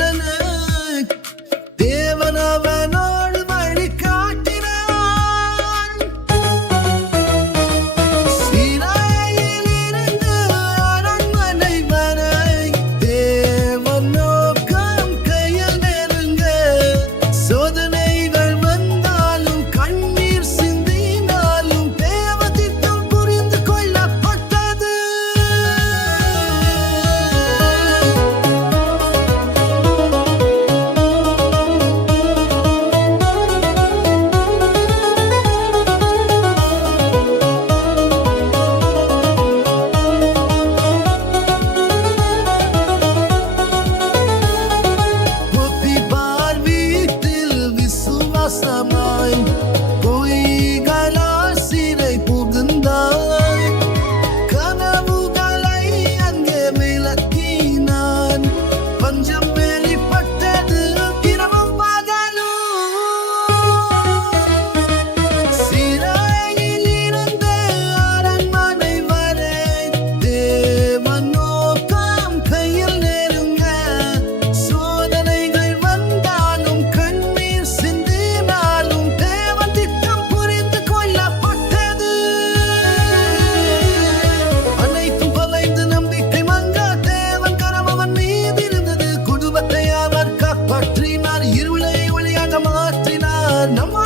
சோதனை தேவன் அவனோடு வழி காட்டினான். சீனாயில் இருந்து அரண்மனை வரை தேவன் நோக்கம் கையில் நெருங்க. சோதனைகள் வந்தாலும் கண்ணீர் சிந்தினாலும் தேவ திட்டம் புரிந்து கொள்ளப்பட்டது. பொத்திபார் வீட்டில் விசுவாசமாய் பொய்களால் சிறை புகுந்தாய். கனவுகளை அங்கே விளக்கினான். பஞ்சம் வெளிப்பட்டது இரவும் பகலும். சிறையில் இருந்து அரண்மனை வரை தேவன் நோக்கம் கையில் நெருங்க. சோதனைகள் வந்தாலும் கண்ணீர் சிந்தினாலும் தேவன் திட்டம் புரிந்து கொள்ளப்பட்டது. அனைத்தும் தொலைந்து நம்பிக்கை மங்க தேவன் கரம் அவன் மீது இருந்தது. குடும்பத்தை அவர் காப்பாற்றினார், இருளை ஒளியாக மாற்றினார். நம்ம